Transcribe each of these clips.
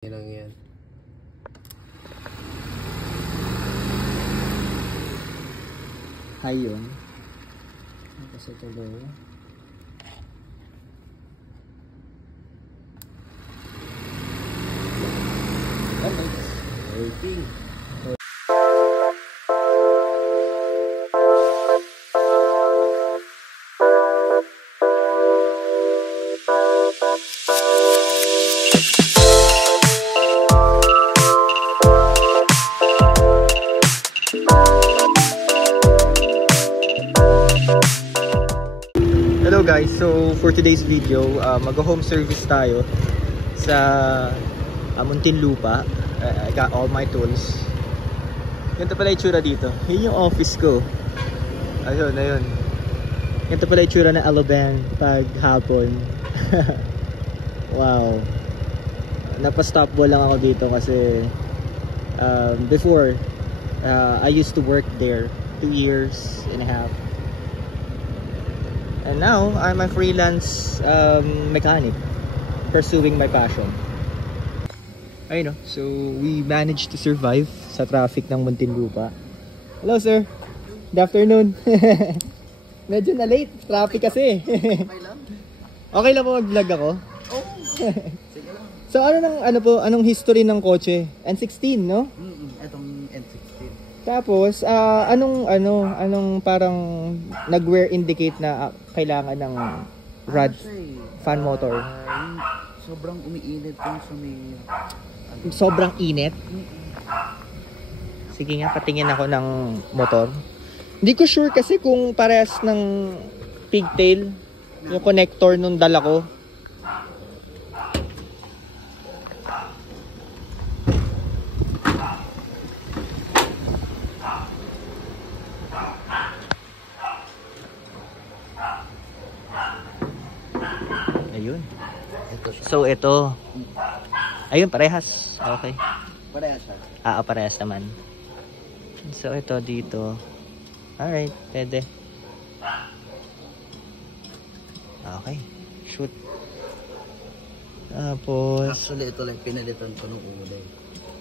Yan lang yan. High yun. Kasi tuloy. Working. Hello guys, so for today's video, mag-home service tayo sa Muntinlupa. I got all my tools. Ganito pala itsura dito. Yun yung office ko. Ayun. Ganito pala itsura ng Alabang pag hapon. Wow. Napa-stopball lang ako dito kasi before I used to work there 2.5 years. And now, I'm a freelance mechanic pursuing my passion. Ayun, so we managed to survive sa traffic ng Muntinlupa. Hello sir, good afternoon. Medyo na late, traffic kasi. Okay lang po mag-vlog ako? Oh, sige lang. So anong history ng kotse? N16, no? Itong N16. Tapos, anong parang nag-wear indicate na kailangan ng rod fan motor? Sobrang umiinit yung sa may... Sobrang init? Sige nga, patingin ako ng motor. Hindi ko sure kasi kung parehas ng pigtail, yung connector nung dala ko. Ayun. So ito. Ayun, parehas. Okay. Parehas siya. Parehas naman. So ito dito. Alright, pwede. Okay. Shoot. Tapos Actually, ito lang pinalitan ko nung una.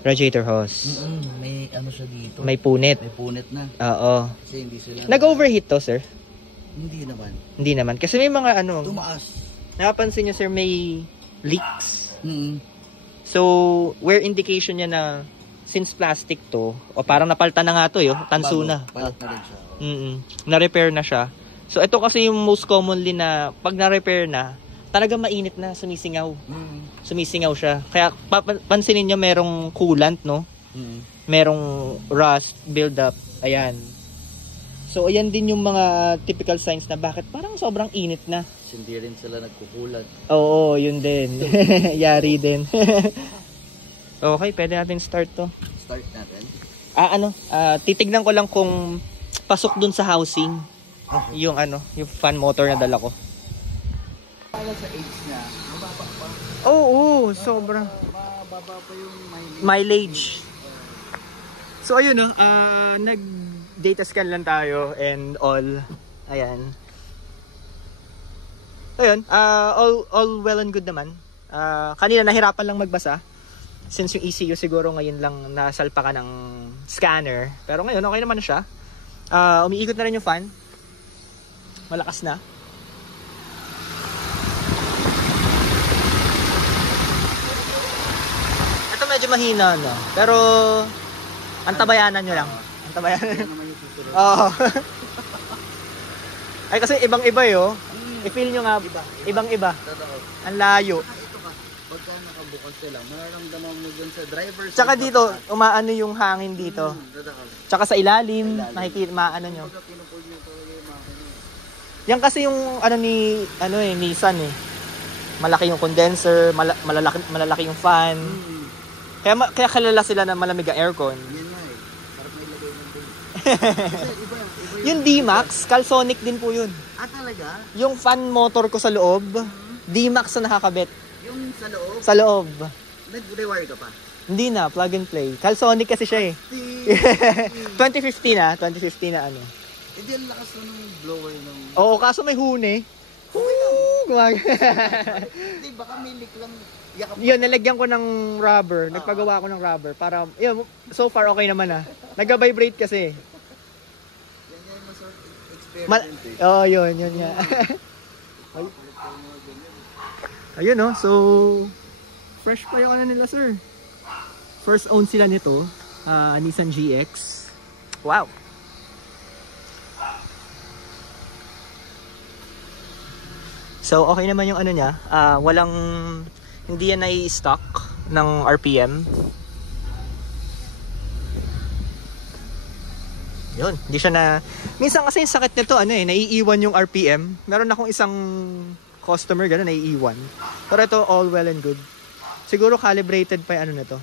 radiator hose. May ano siya dito. May punit. May punit na. Oo. Kasi hindi sila... Nag-overheat to, sir? Hindi naman. Hindi naman. Kasi may mga Tumaas. Nakapansin nyo, sir, may leaks. So, where indication niya na since plastic to, o parang napalitan na nga to, tanso na. Palit na rin siya. Na-repair na siya. So, ito kasi yung most commonly na pag na-repair na, talaga mainit na, sumisingaw. Sumisingaw siya. Kaya pansinin nyo merong coolant, no? Merong rust build-up. Ayan. So, ayan din yung mga typical signs na bakit parang sobrang init na. Hindi rin sila nagkukulat. Oo, yun din. Yari din. Okay, pwede natin start to. Start natin. Titignan ko lang kung pasok dun sa housing. Yung yung fan motor na dala ko. Para sa age niya, mababa pa. Oo, sobra. Mababa pa yung Mileage. So ayun nag-data scan lang tayo and all. Ayan. Ayun, all well and good naman. Kanina nahirapan lang magbasa. Since yung ECU siguro ngayon lang nasalpa ka ng scanner. Pero ngayon okay naman na siya. Umiikot na rin yung fan. Malakas na. Ito medyo mahina na. Pero antabayanan nyo lang. Antabayanan. Oo. Ay kasi ibang-iba I-feel nyo nga, ibang-iba. Ang layo. Pagka nakabukas sila, mararamdaman mo dun sa driver. Tsaka dito, umaano yung hangin dito. Tsaka sa ilalim, makikita, maano nyo. Yan kasi yung Nissan Malaki yung condenser, malalaki yung fan. Kaya kilala sila na malamig ang aircon. Yan nga Sarap may lagay ng dun. Yung D-Max, Calsonic din po yun. Talaga? Yung fan motor ko sa loob, D-Max na nakakabit. Yung sa loob? Sa loob. Nag-rewire ka pa? Hindi na, plug and play. Calsonic kasi siya 2015 na Hindi ang lakas na ng blower ng... Oo, kaso may huni. Okay lang. Hindi, baka may leak lang. Yun, nalagyan ko ng rubber. Nagpagawa ko ng rubber. Para, yun, so far okay naman ah. Nag-vibrate kasi. Yan yung mas experiment eh. Oo, yun nga. Ayun oh, so fresh pa yung ano nila, sir. First own sila nito, Nissan GX. Wow. So okay naman yung ano niya, walang, hindi yan nai-stock ng RPM. Yun, hindi siya na, minsan kasi yung sakit nito, ano eh, naiiwan yung RPM. Meron akong isang customer, gano'n, naiiwan. Pero ito, all well and good. Siguro calibrated pa yung ano nito.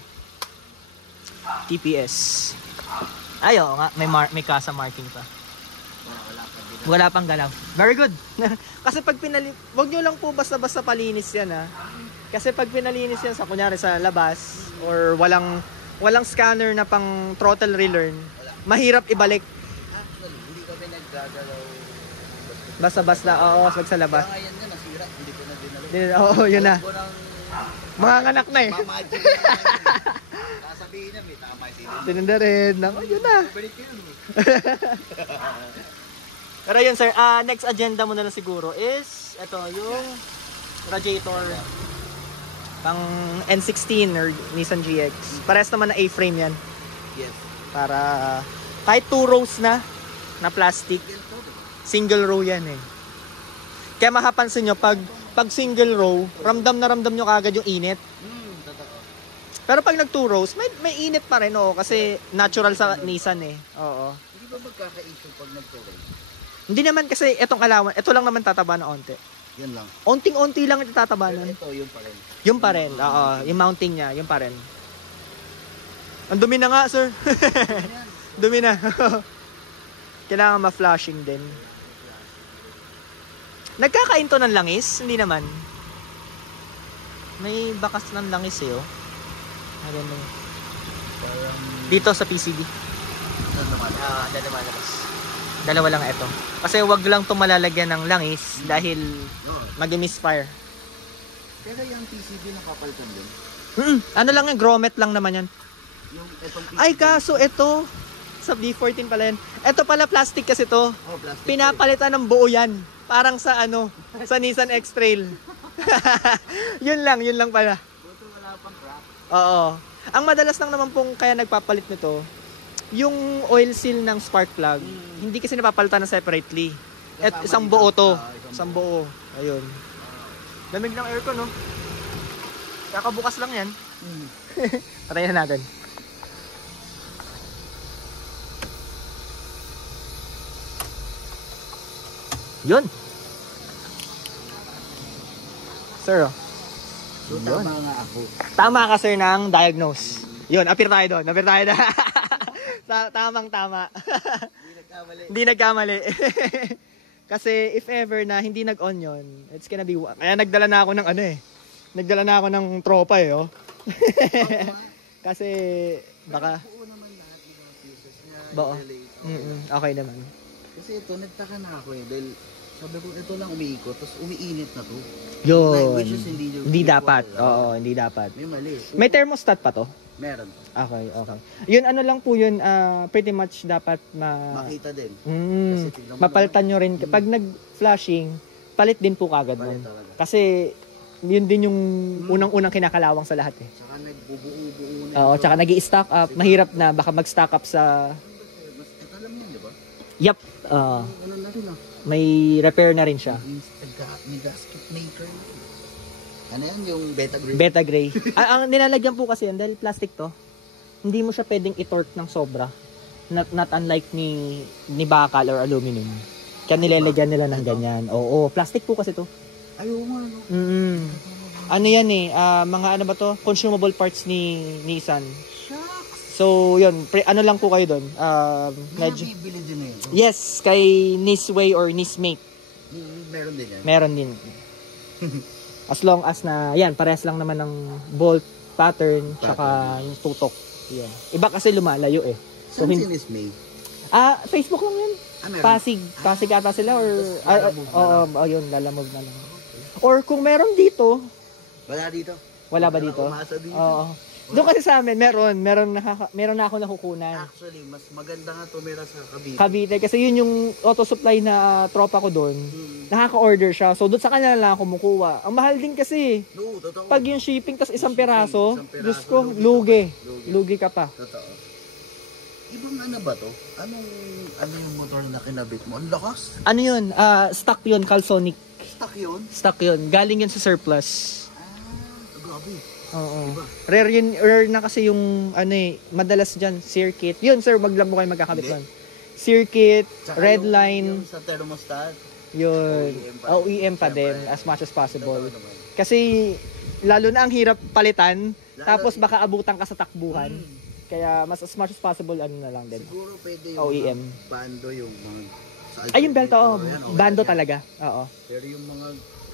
TPS. Ay, oo nga, may kasa marking pa. Wala pang galaw. Very good. Kasi pag wag nyo lang po basta-basta palinis yan ha. Kasi pag pinalinis yan sa kunyari sa labas or walang scanner na pang throttle relearn, mahirap ibalik. Actually, hindi kami naggagalaw. Basta-basta, oo, wag sa labas. Kaya ngayon nga nasira, hindi ko na dinalo. Oo, yun na. Ko nang Mga anak na eh. mamagin na namin. Kasabihin na may tama yung Tinanda rin. Yun na. balik yun. Pero yun sir, next agenda mo na lang siguro is ito yung radiator pang N16 or Nissan GX. Parehas naman na A-frame yan. Yes. Para kahit 2 rows na plastic, single row yan eh. Kaya mapapansin nyo, pag single row, ramdam na ramdam nyo kagad yung init. Totoo. Pero pag nag 2 rows, may init pa rin, oo, kasi natural sa Nissan eh. Oo. Hindi ba magkaka-issue pag nag-tuloy? Hindi naman kasi itong alawan, ito lang naman tataba na onte. Yan lang. Onting-onti lang ito tataba Pero nun. ito, yung pa rin. Yung pa rin, oo. Yung mounting niya, yung pa rin. Ang dumi na nga, sir. Dumi na. Kailangan ma-flashing din. Nagkakain to ng langis? Hindi naman. May bakas ng langis eh, oh. Maganda. Parang Dito sa PCB. Lumalabas. Dalawa lang ito. Kasi wag lang itong malalagyan ng langis dahil mag-misfire. Pero yung PCB nakapalitan din. Ano lang yan, grommet lang naman yan. Yung itong PCB. Ay, kaso ito, sa D14 pala yan. Ito pala plastic kasi to. Oh, plastic. Pinapalitan ng buo yan. Parang sa sa Nissan X-Trail. yun lang pala. Buto wala pang crack. Oo. Ang madalas lang naman pong kaya nagpapalit nito, yung oil seal ng spark plug, hindi kasi napapalitan na separately. At isang buo to. Isang buo. Ayun. Lamig ng aircon, no? Kakabukas lang yan. Patayin na natin. Yun. Sir, oh. So, tama nga ako. Tama ka, sir, ng diagnose. Yun, appear tayo doon. Tamang-tama. Hindi nagkamali. Hindi nagkamali. Kasi if ever na hindi nag-on yun, it's gonna be... Kaya nagdala na ako ng Nagdala na ako ng tropa eh, oh. Kasi baka... Buo naman lahat ng mga pieces niya. Buo. Okay naman. Kasi ito, nagtaka na ako eh. Dahil sabi ko, ito lang umiikot. Tapos umiinit na to. Yun. Which is Hindi dapat. Oo, hindi dapat. May mali. May thermostat pa to? Meron. Okay. Yun, ano lang po yun, pretty much dapat Makita din. Kasi tignan mo mapalitan nyo rin. Pag nag-flashing, palit din po kagad Palit nun. talaga. Kasi, yun din yung unang-unang kinakalawang sa lahat eh. Saka nagbubuo-buo na. Oo, tsaka nag-i-stock up. Mahirap na, baka mag-stock up sa... Mas, ito alam yan, di ba? Yup. Ano na rin ah. May repair na rin siya. May gasket maker. Ano yan? Yung beta grade? Beta gray. Ang nilalagyan po kasi yan, dahil plastic to, hindi mo siya pwedeng i-torque ng sobra. Not unlike ni bakal or aluminum. Kaya nilalagyan nila ng ganyan. Oo, plastic po kasi to. Ayaw nga, no? Ano yan eh, mga ano ba to? Consumable parts ni Nissan. Shucks! So, yun, ano lang po kayo doon. Medyo... Nabibili din eh. Yes, kay Nisway or Nismate. Meron din yan. Meron din. As long as na, yan, parehas lang naman ng bolt pattern, tsaka yung tutok. Yan. Iba kasi lumalayo eh. So, Saan sinis May? Facebook lang yun. Meron? Pasig ata sila or... Lalamove na lang. yun, lalamove na lang. Or kung meron dito, Wala dito. Wala ba dito? Umasa dito. Oo. Doon kasi sa amin, meron na ako nakukunan. Actually, mas maganda nga tumira sa Cavite. Cavite, kasi yun yung auto supply na tropa ko doon. Nakaka-order siya. So, doon sa kanila lang ako kumukuha. Ang mahal din kasi. No, totoo. Pag yung shipping, tas isang peraso, isang peraso, Diyos ko, lugi lugi ka pa. Totoo. Ibang ano ba to? Ano yung motor na kinabit mo? Ang lakas. Ano yun? Stock yun, Calsonic. Stock yun? Galing yun sa surplus. Grabe. Oo. Rare na kasi yung madalas dyan, circuit. Yun sir, maglambo kayo magkakabit lang. Circuit, Tsaka red yung line, sa thermostat. yun. OEM pa din, as much as possible. Kasi, lalo na ang hirap palitan, tapos baka abutan ka sa takbuhan. Kaya, as much as possible, ano na lang din. Siguro pwede yung OEM. bando yung mga... Ay, yung belt, oo. Yan, okay Bando yan. talaga. Oo. Pero yung mga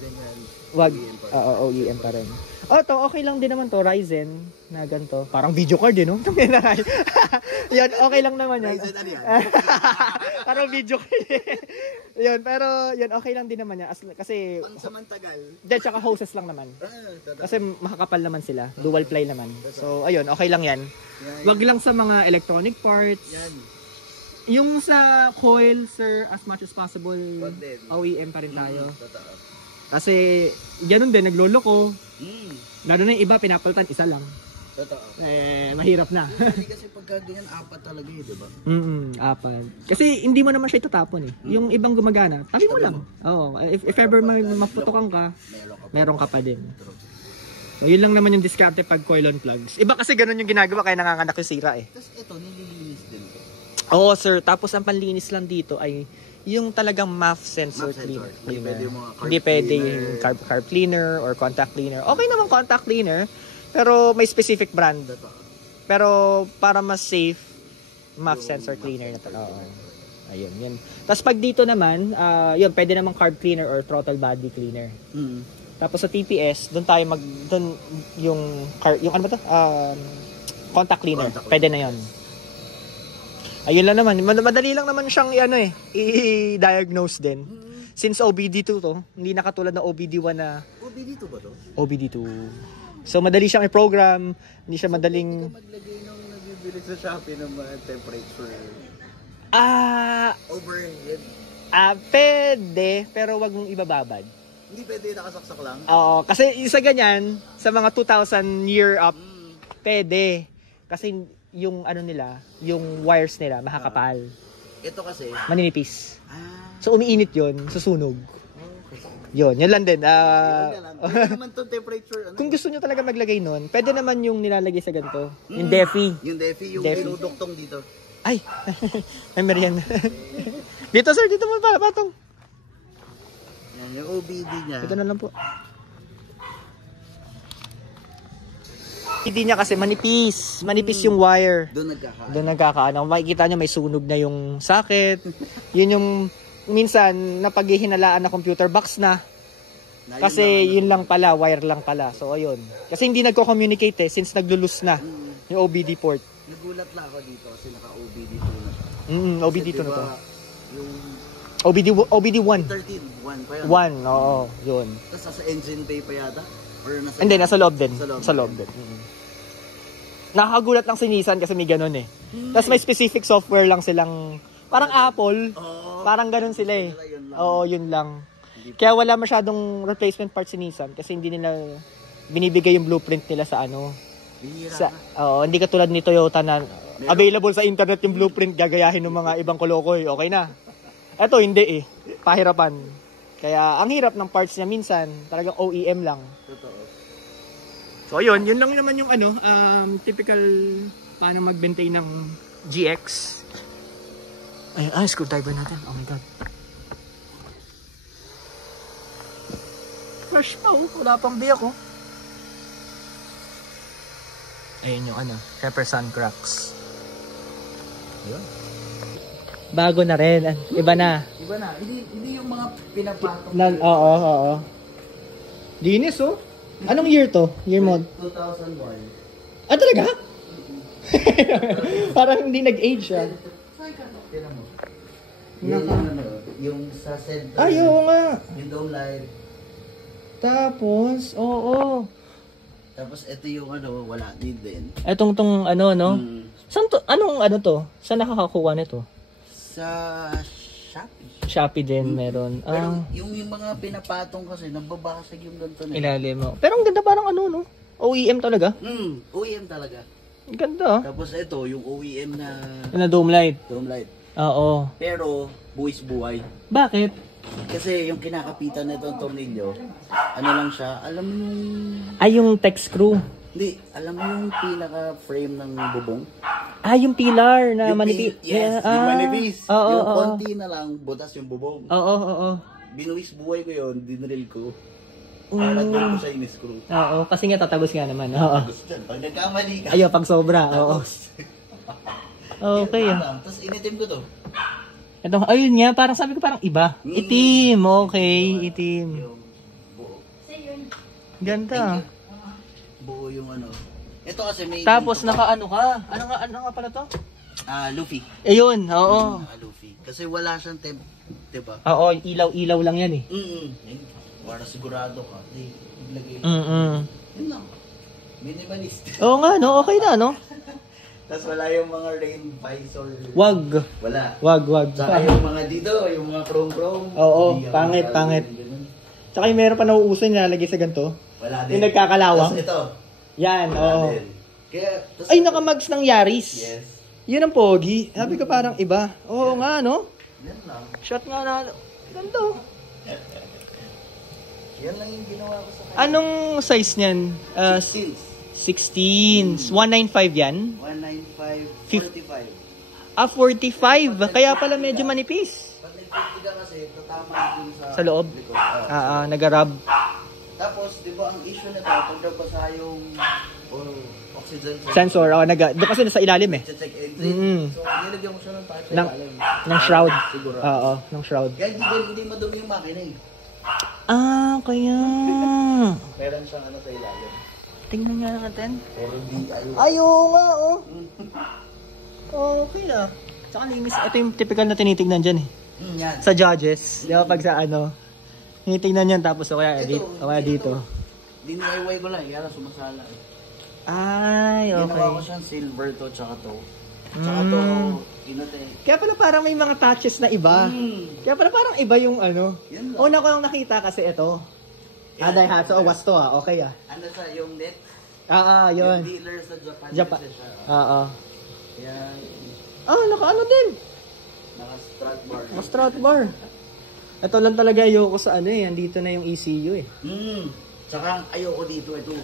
ganyan, Wag. OEM pa rin. Oo, OEM pa rin. To okay lang din naman to, Ryzen na ganito. Parang video card no? Yan, okay lang naman yan. Ryzen ano yan? Parang video card. Yun, pero yan, okay lang din naman yan. Kasi, Pangsamantagal. tsaka hoses lang naman. Kasi makakapal naman sila. Dual ply naman. So, ayun, okay lang yan. Wag lang sa mga electronic parts. Yan. Yung sa coil, sir, as much as possible, Wag din. OEM pa rin tayo. Totoo. Kasi, ganun din, nagloloko. Mm. Lalo na yung iba, pinapalitan, isa lang. Totoo. Mahirap na. Hindi kasi pagka ganyan, apat talaga di ba? Apat. Kasi hindi mo naman siya itatapon eh. Yung ibang gumagana, tabi mo lang. Oo. If ever maputukan ka, meron ka pa din. So, yun lang naman yung diskarte pag coil on plugs. Iba kasi ganun yung ginagawa, kaya nanganganak yung sira eh. Tapos ito, nililinis din to. Oo sir, tapos ang panlinis lang dito ay yung talagang MAF sensor MAF cleaner. sensor. Hindi pwede yung mga carb Hindi pwede cleaner. yung carb cleaner or contact cleaner. Okay naman contact cleaner, pero may specific brand. Totoo. Pero para mas safe, MAF sensor cleaner na to. Oo. Ayun, yun. Tapos pag dito naman, yun, pwede naman carb cleaner or throttle body cleaner. Tapos sa TPS, doon tayo doon yung ano ba to? Contact cleaner. Pwede na yun. Ayun lang naman. Madali lang naman siyang i-diagnose din. Since OBD2 to, hindi na katulad ng OBD1 na... OBD2 ba to? OBD2. So, madali siyang i-program. Hindi siya madaling... Hindi ka maglagay nung nabibili sa Shopee ng mga temperature. Overhead. Pwede, pero wag mong ibababad. Hindi pwede nakasaksak lang? Oo, kasi isa ganyan, sa mga 2,000 year up, pwede. Kasi yung ano nila, yung wires nila, makakapal. Ito kasi, Maninipis. So, umiinit yun, susunog. okay. Yun lang din. Pwede naman itong temperature. Kung gusto nyo talaga maglagay nun, pwede naman yung nilalagay sa ganito. Yung DEFI. Yung DEFI, yung DEFI. dinuduktong dito. Ay, may merienda. Dito sir, dito mo ba, batong? Yan, yung OBD niya. Ito na lang po. Hindi niya kasi manipis. Manipis yung wire. Doon nagkakaano. Makikita nyo may sunog na yung socket. Yun yung minsan napaghihinalaan na computer box na. Kasi yun lang pala, wire lang pala. So ayun. Kasi hindi nagko-communicate since naglulus na yung OBD port. Nagulat lang ako dito kasi naka-OBD2 na siya. OBD2 na to. Yung OBD1. 13, 1 pa yun. 1, oo, yun. Tapos nasa engine bay pa yata? Or nasa Hindi, nasa loob din. Sa loob din. Nakakagulat lang si Nissan kasi may ganun eh. Tapos may specific software lang silang, parang Apple, parang ganun sila eh. Oo, yun lang. Kaya wala masyadong replacement parts si Nissan kasi hindi nila binibigay yung blueprint nila sa ano. Hindi katulad ni Toyota na available sa internet yung blueprint, gagayahin ng mga ibang kolokoy, okay na. Eto hindi eh, pahirapan. Kaya ang hirap ng parts niya minsan, talagang OEM lang. Totoo. So ayun, yun lang naman yung typical paano mag-maintain ng GX. Ay, screwdriver natin. Oh my god. Fresh pa oh, wala pang biyak oh. Ayun yung pepper sun cracks. Ayun. Bago na rin. Iba na. Iba na. Hindi yung mga pinapatok. Oo. Linis oh. Anong year to? Year mod? 2001. Ah, talaga? Parang hindi nag-age siya. Tignan mo. Yung sa center. Ay, oo nga. Yung dome light. Tapos, oo. Tapos ito yung ano, wala din. Etong ano, no? Mm. Saan to? Anong ano to? Saan nakakakuha nito? Sa Shopee. Shopee din meron. Pero yung mga pinapatong kasi, nababasag yung ganito na. Ilalim mo. Pero ang ganda parang ano, no? OEM talaga. OEM talaga. Ang ganda. Tapos ito, yung OEM Na dome light. dome light. Oo. Pero, buwis buhay. Bakit? Kasi yung kinakapitan na itong tornilyo, ano lang siya, alam mo yung... Ay, yung tech screw. Hindi, alam mo yung pinaka-frame ng bubong? Ah, yung pillar na Yung manipis. Yes, yung manipis. Oo, yung oo. konti na lang, butas yung bubong. Oo. Binuwis buhay ko yun, dinril ko. Nagpapag ko siya in-screw. Oo, kasi nga tatagos nga naman. Oo. Gusto dyan, pag nagkamali ka. Ayo, pag sobra. Oo. Tapos, Okay. yun lang. Tapos initim ko to. Ito, ayun nga, parang sabi ko parang iba. Itim, okay, itim. Yung buo. Ganda. Buo yung ano. Ito kasi may... Tapos naka-ano ka? Ano nga pala to? Luffy. Ayun, oo. Luffy. Kasi wala siyang temp, diba? Oo, ilaw-ilaw lang yan eh. Para sigurado ka. Iglagay. Yun lang. Minimalist. Oo nga, no? Okay na, no? Tapos wala yung mga rain visor. Wag. Wala. Wag. Saka yung mga dito, yung mga chrome. Oo, Hindi ako pangit. ganun. Tsaka yung meron pa nauuso niya lagay sa ganito. Wala din. Yung nagkakalawang. Tapos ito. Yan, Wala oo. din. Kaya, tapos Ay, nakamags ng Yaris. Yes. Yun ang pogi. Sabi ko parang iba. Oo nga, no? Yan lang. Shot nga na. Ganito. Yan lang yung ginawa ko sa kanya. Anong size niyan? 16. 195 yan? 195, 45. 45. Kaya pala medyo manipis. Pag nag-50 ka kasi, tatama dun Sa loob? likod. Nagarab. Tapos, di ba ang issue na to, pag nabasa yung oxygen Sensor. Doon kasi nasa ilalim eh. check engine. So, nilagyan mo siya ng touch Ng shroud. Siguro. Ng shroud. Kaya hindi madumi yung makina eh. Kaya. Meron siyang ano sa ilalim. Tingnan nga natin. Pero di ayun. Ayaw nga, oh. Okay na. Tsaka linis. Ito yung typical na tinitignan dyan eh. Yan. Sa judges. Di ba pag sa ano, tinitignan yan tapos o kaya dito. DIY ko lang, kaya sumasala. Ay, okay. Ginawa ko siyang silver to, tsaka to. Tsaka to, inote. Kaya pala parang may mga touches na iba. Kaya pala parang iba yung ano. Yun lang. Una ko lang nakita kasi ito. Daihatsu. Wasto okay Ano sa yung net? Yun. Yung dealer sa Japan. Japan. Kasi siya. Kaya, Kaya, naka-ano din. naka-strut bar. Naka-strut bar. Ito lang talaga ayoko sa ano eh. Andito na yung ECU eh. Tsaka ayoko dito, ito.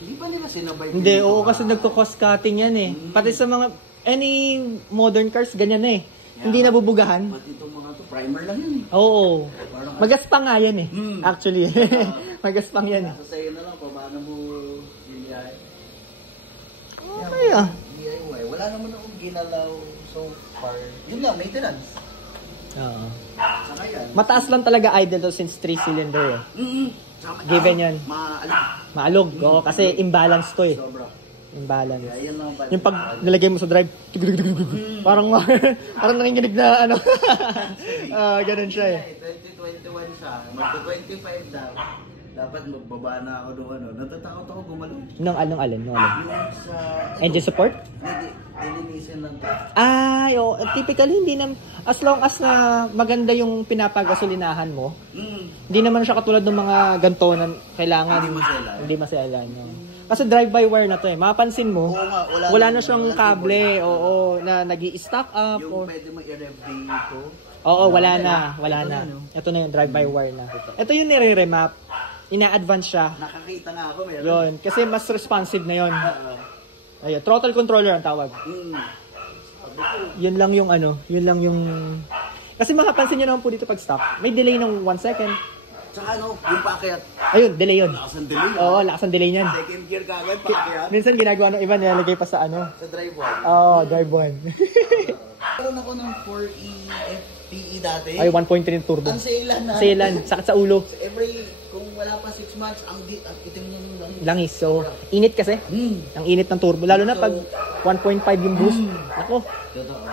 Hindi pa nila sinabay. Hindi, kasi nagko-cost cutting yan eh. Pati sa mga, any modern cars, ganyan na eh. Hindi nabubugahan. Pati itong mga to, primer lang yun eh. Oo. Parang Magaspang nga yan eh. Actually. Magaspang yan eh. nasa sa'yo na lang, paano mo DIY. Okay DIY. Wala naman akong ginalaw so far. Yun lang, maintenance. Oo. Saka yan. Mataas lang talaga idle to since 3-cylinder eh. Saka, Given yun. Maalam. Maalog. Oo, kasi imbalance to eh. Sobra. Imbalance. Kaya yan lang pala. Yung pag nilagay mo sa drive, parang parang nanginginig na ano. Ganun siya eh. 2021 siya. Magto-25 daw. Dapat magbaba na ako nung ano. Natatakot ako gumalo. Nung alin? Yung sa... Engine support? Hindi. Nilinisin lang to. Typically hindi na, as long as na maganda yung pinapagasolinahan mo, hindi naman siya katulad ng mga ganto na kailangan hindi maselan. No? Kasi drive-by-wire na to eh. Mapansin mo, Oo nga, wala na siyang kable, na nag-i-stack up. Yung pwede mo i-rev dito. Oo, wala na. Ito na yung drive-by-wire na. Ito yung nire-remap. Ina-advance siya. Nakakita na ako, meron. Yun, kasi mas responsive na yun. Ayun, throttle controller ang tawag. Yun lang yung kasi makapansin nyo naman po dito pag stop, may delay ng 1 second. Tsaka ano, yung paakyat. Ayun, delay yun. Lakas ang delay. Oo, lakas ang delay niyan. Second gear kagad, paakyat. Minsan ginagawa ng iba, nilalagay pa sa ano. Sa drive 1. Oo, drive 1. Meron ako ng 4E FPE dati. Ay, 1.3 turbo. Ang sailan na. Sailan, sakit sa ulo. So kung wala pa 6 months, ang itim yung langis. Langis, so, init kasi. Ang init ng turbo. Lalo na pag 1.5 yung boost. Ako, Totoo.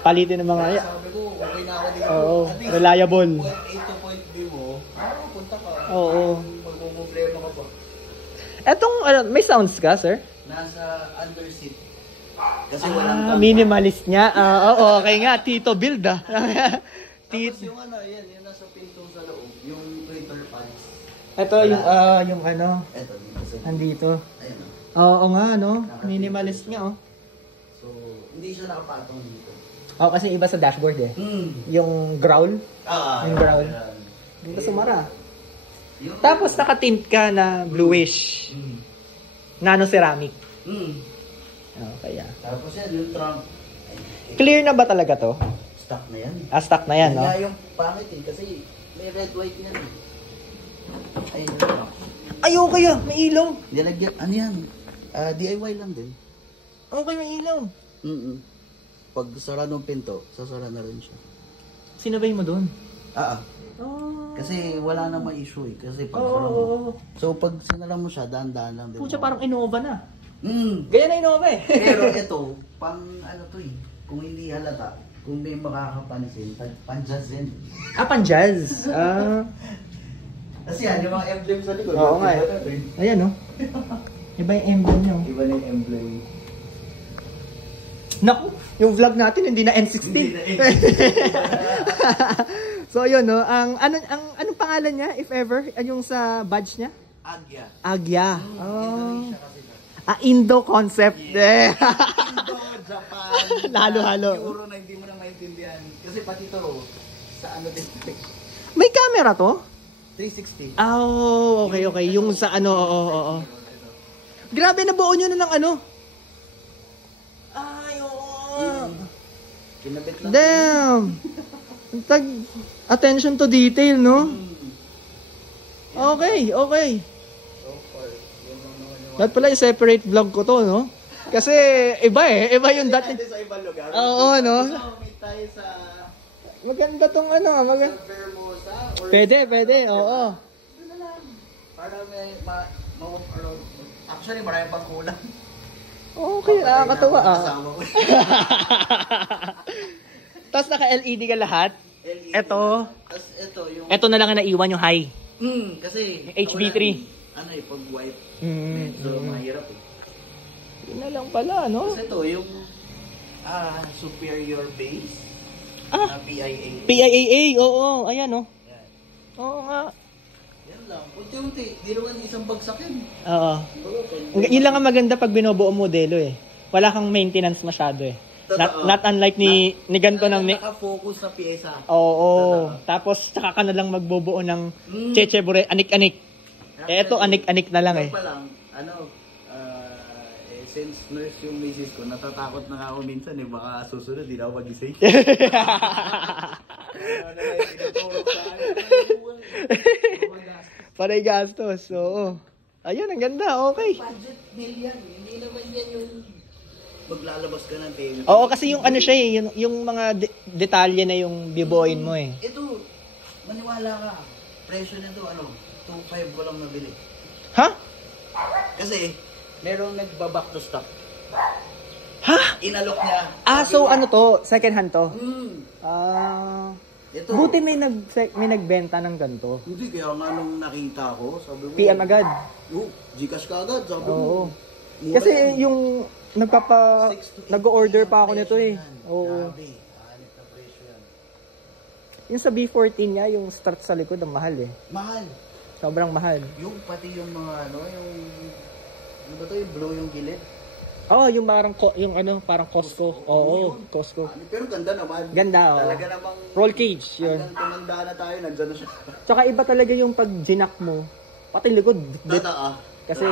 palitin ng mga, Sabi ko, okay na ako dito. oo, At least, reliable. point A to point B mo, punta ka. Oo. Magpuproblema ka pa. Etong, may sounds ka, sir? Nasa under seat. Kasi walang Minimalist niya. Okay nga, Tito build Tapos yung yan nasa pinto sa loob, yung Twitter pads. Ito yung ano, Ito, dito. andito. Ayan. Oo nga, no? Minimalist nga, oh. So, hindi siya nakapatong dito. Kasi iba sa dashboard eh. Yung growl. Yung growl. Dito sumara. Tapos naka-tint ka na bluish. Nano ceramic. Kaya. Tapos yan, yung trunk. Clear na ba talaga to? Stock na yan. Stock na yan, no? Kaya yung pangit kasi may red white yan eh. Ayun yung trunk. Ay, okay ah. May ilaw. Nilagyan, ano yan? DIY lang din. Okay, may ilaw. Pag sara ng pinto, sasara na rin siya. Sinabay mo doon? Kasi wala na ma-issue eh. Kasi pag sara mo. So pag sinara mo siya, daan-daan lang din. Pucha, parang Innova na. Ganyan na Innova eh. Pero ito, pang ano to eh. Kung hindi halata, kung may makakapansin, pan-jazz yan. Pan-jazz. Kasi yan, yung mga emblem sa likod. Oo nga eh. Ayan, no? Iba yung emblem nyo. Iba na yung emblem. Naku, yung vlog natin hindi na N60. So yun, no? Anong pangalan niya, if ever? Yung sa badge niya? Agya. Indonesia kasi na. Indo concept. Yeah. Indo, Japan. Halo-halo. Euro na hindi mo na maintindihan. Kasi pati to, sa ano din. May camera to? 360. Okay. Yung sa ano, oo. Grabe, nabuo nyo na ng ano. Kinabit lang. Damn! Attention to detail, no? Okay. Dapat pala i-separate vlog ko to, no? Kasi iba eh. Iba yung dati. Sa ibang lugar. Oo, no? May tayo sa Maganda tong ano. Vermosa. Pwede. Oo. Para may ma-walk around. Actually, marami pang kulang. Okay, nakakatawa Kasama ko. Tapos naka-LED ka lahat. LED Ito. Tapos ito yung... Ito na lang ang naiwan yung high. Kasi... HB3. Ano eh, pag-wipe. Medyo mahirap eh. Yun na lang pala, no? Tapos ito yung... superior base. PIA. PIAA, oo. Ayan, no? Yan. Oo nga. Yan lang. Unti-unti. Di naman isang bagsak yun. Oo. Yun lang ang maganda pag binubuo modelo eh. Wala kang maintenance masyado eh. Not unlike ni ganito ng... Naka-focus sa pyesa. Oo. Tapos saka ka na lang magbubuo ng chechebure, anik-anik. Ito anik-anik na lang eh. Pa lang, since nurse yung misis ko, natatakot na ako minsan eh, baka susunod, di na ako mag-isay. Panay gastos, oo. Ayun, ang ganda, okay. Budget million, hindi naman yan yung maglalabas ka ng payment. Oo, kasi yung ano siya eh, yung mga detalye na yung bibuoin mo eh. Ito, maniwala ka, presyo na ito, 2.5 ko lang nabili. Ha? Kasi, merong nagbaback to stock. Ha? Inalok niya. So ano to? Second hand to? Ito. Buti may nagbenta ng ganito. Hindi, kaya nga nung nakita ko, sabi mo. PM agad. Gcash ka agad, sabi Oo. mo. Kasi yung nag-order pa ako nito eh. Oo. Grabe, hanip na presyo yan. Yung sa B14 niya, yung start sa likod, ang mahal eh. Mahal. Sobrang mahal. Yung pati yung mga yung ano ba to, yung blue yung gilid? Yung parang Costco. Oo, Costco. Pero ganda naman. Ganda, Talaga namang roll cage, yun. hanggang tumanda na tayo, nandyan na siya. Tsaka iba talaga yung pag ginak mo, pati likod. Kasi,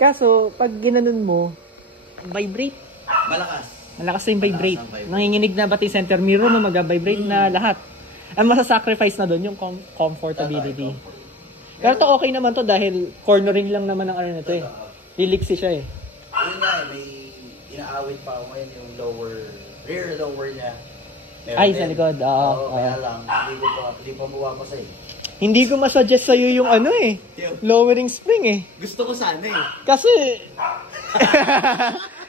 kaso, pag ginanon mo, vibrate. Malakas yung vibrate. Nanginginig na pati center mirror mo, mag-vibrate na lahat. Ang masasacrifice na doon, yung comfortability. Pero to okay naman to dahil cornering lang naman ang ano nito eh. Liliksi siya eh. Yun nga may inaawit pa ako ngayon yung rear lower niya. Ay, sa likod. Kaya lang, hindi pa mawapasa eh. Hindi ko masuggest sa'yo yung lowering spring eh. Gusto ko sana eh. Kasi,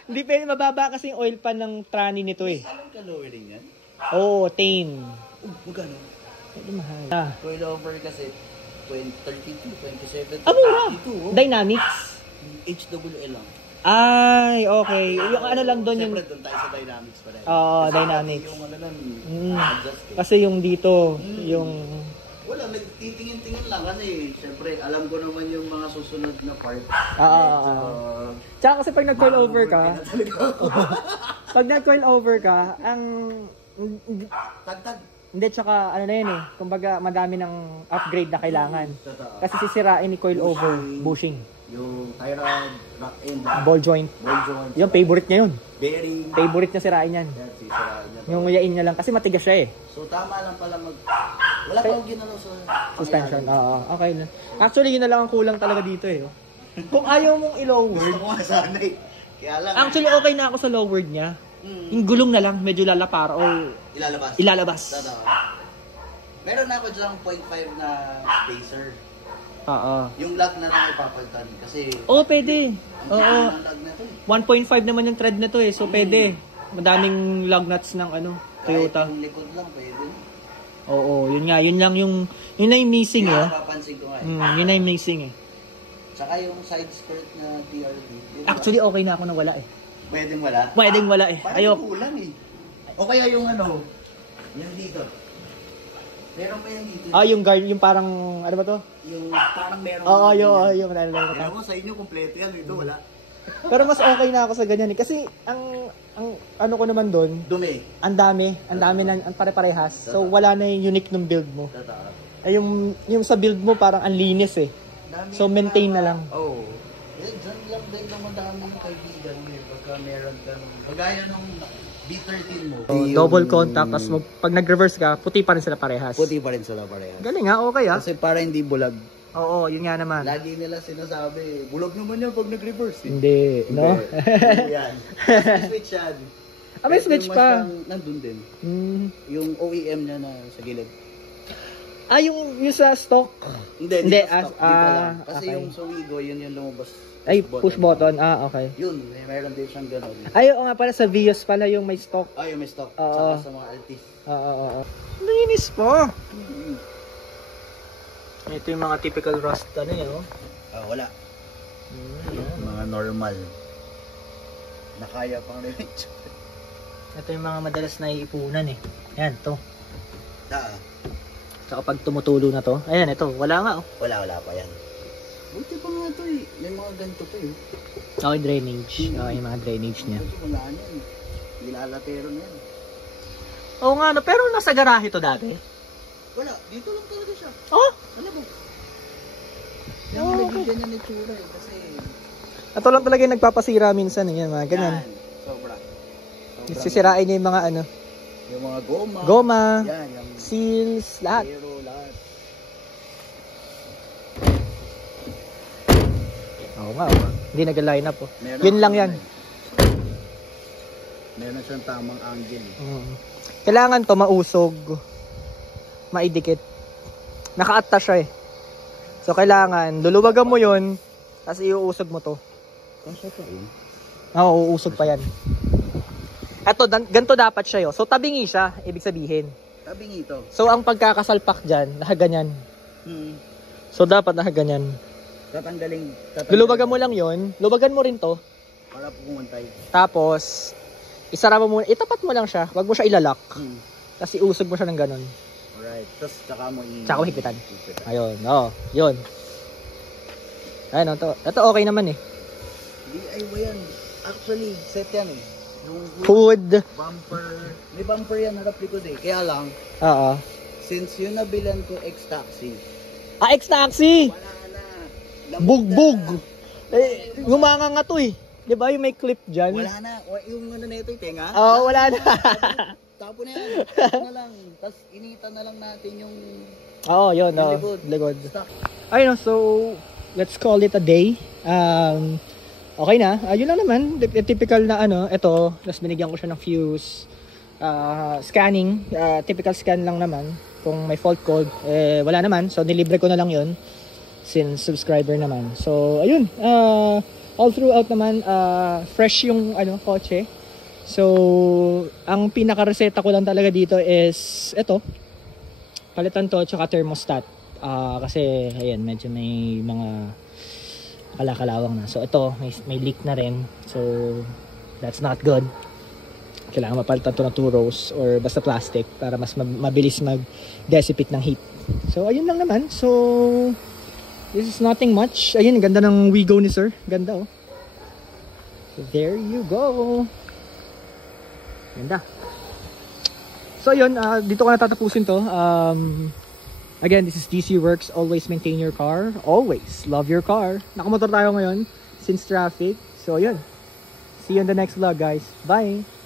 hindi pwede mababa kasi yung oil pan ng trani nito eh. Anong ka-lowering yan? Tame. Magkano? Pwede mahal. Coil over kasi 32, 27, Mura! 32. Dynamics. HWL lang. Ay, okay. Yung ano lang doon yung... Siyempre doon tayo sa dynamics pa rin. Oo, dynamics. Yung ano nun, adjust eh. Kasi yung dito, yung... Wala, nagtitingin-tingin lang kasi siyempre alam ko naman yung mga susunod na part. Tsaka kasi pag nag-coil over ka, pag nag-coil over ka, ang... Tagtag. Hindi, tsaka ano na yun eh. Kumbaga, madami ng upgrade na kailangan. Totoo. Kasi sisirain ni coil over, bushing. Yung tie rod, rock end, Ball joint. ball joint. Yung favorite niya yun. Bearing. Favorite niya sirain yan. Yan, sisirain niya. Yung nguyain niya lang. Kasi matigas siya eh. So tama lang pala wala pa akong ginalaw sa Suspension. Oo, okay na. Actually, yun na lang ang kulang talaga dito eh. Oh. Kung ayaw mong i-lowered, Gusto ko nga sana eh. Kaya lang. actually okay na ako sa lowered niya. Yung gulong na lang, medyo lalapar or ilalabas. Totoo. Meron na ako dyan 0.5 na spacer. Oo. Yung lug na lang ipapalitan kasi Oo, pwede. ang Oo. ng lug na to eh. 1.5 naman yung thread na to eh. So, pwede. Madaming lug nuts ng ano, Toyota. Kahit yung likod lang pwede. Oo, yun nga. Yun lang yung missing eh. Papansin ko nga eh. Yun na yung missing eh. Tsaka yung side skirt na TRD. Actually, okay na ako na wala eh. Pwedeng wala. Pwedeng wala eh. Parang Ayok. kulang eh. O kaya yung ano, yung dito. Meron ba yung dito? Yung guard, yung parang, ano ba to? Yung parang meron. Oo, yung nalala ko. Ewan ko sa inyo, kompleto yan. Dito wala. Pero mas okay na ako sa ganyan eh. Kasi, ang ano ko naman doon, Dumi. ang dami ng pare-parehas. So, wala na yung unique ng build mo. Totoo. Ay, yung sa build mo, parang ang linis eh. Dami So, maintain na lang. Oo. Diyan lang din naman dami ng kaibigan mo eh. Pagka meron ka nung, kagaya nung B13 mo. So, double contact, tapos pag nag-reverse ka, puti pa rin sila parehas. Puti pa rin sila pareha. Galing ha, okay ha? Kasi para hindi bulag. Oo, yun nga naman. Lagi nila sinasabi, bulag naman yan pag nag-reverse eh. Hindi, no? Hindi yan. May switch yan. May switch pa. Nandun din. Mm. Yung OEM niya na sa gilid. Yung sa stock? Hindi, Hindi, dito lang. Kasi okay. yung sa Wigo, yun yung lumabas. Ay, push button. Okay. Yun, mayroon din siyang gano'n. Ay, oo nga pala, sa Vios pala yung may stock. Yung may stock. Oo. Saka sa mga Altis. Oo. Linis po. Ito yung mga typical rust, ano yun, oh? Wala. Mga normal. Nakaya pang rin. Ito yung mga madalas na iipunan eh. Yan, to. Saka pag tumutulo na to, ayan, ito, wala nga, oh. Wala pa yan. Buti pa nga ito eh. May mga ganito pa eh. Okay, drainage. Okay, yung mga drainage niya. Buti wala yan. Nilalatero na yan. Oo nga, no, pero nasa garahe to dati. Wala, dito lang talaga siya. Oh? Ano ba? Yung nagigyan niya ni Tsura eh. Kasi... Ito lang talaga yung nagpapasira minsan eh, yan, mga ganyan. Yan. Sobra. Sisirain niya yung mga ano. Yung mga goma. Goma. Yan, yung Seals, lahat. zero, lahat. Oo nga, oh. Hindi nag-line up, oh. Meron Yun lang yan. Meron siyang tamang angle. Kailangan to mausog, maidikit. Naka-attach siya eh. So kailangan, luluwagan mo yun, tapos iuusog mo to. Kasi ito eh. Uusog pa yan. Eto, ganito dapat siya yun. So tabingi siya, ibig sabihin. Tabing ito. So ang pagkakasalpak dyan, nakaganyan. So dapat nakaganyan. Tatanggalin. Luluwagan mo lang yun, luwagan mo rin to. Para pumantay. Tapos, isara mo muna, itapat mo lang siya, wag mo siya ilalak. Tapos iusog mo siya ng ganon. Alright, tapos tsaka mo Tsaka mo higpitan. Ayun, yun. Ayun, ito okay naman eh. DIY yan. Actually, set yan eh. Yung Hood. bumper. May bumper yan harap likod eh. Kaya lang, Oo. since yun nabilan ko ex-taxi, X-Taxi! wala na. Bugbog! Gumanga nga to eh. Di ba yung may clip dyan? Wala na. Yung ano na ito, tenga. Oo, wala na. Tapo na yan. Tapo na lang. Tapos initan na lang natin yung Oo, yun. Likod. Ayun, so, let's call it a day. Okay na. Yun lang naman. Typical na ano. Ito, tapos binigyan ko siya ng fuse. Scanning. Typical scan lang naman. Kung may fault code, wala naman. So, nilibre ko na lang yun. Since subscriber naman. So, ayun. All throughout naman, fresh yung kotse. So, ang pinaka-reseta ko lang talaga dito is ito. Palitan to, tsaka thermostat. Kasi, ayan, medyo may mga kalakalawang na. So ito, may leak na rin. So that's not good. Kailangan mapalitan to ng 2 rows or basta plastic para mas mabilis mag-dissipate ng heat. So ayun lang naman. So this is nothing much. Ayun, ganda ng Wigo ni sir. Ganda oh. So there you go. Ganda. So yun, dito ko natatapusin to. Again, this is DC Works. Always maintain your car. Always love your car. Nakamotor tayo ngayon since traffic. So yun. See you in the next vlog, guys. Bye!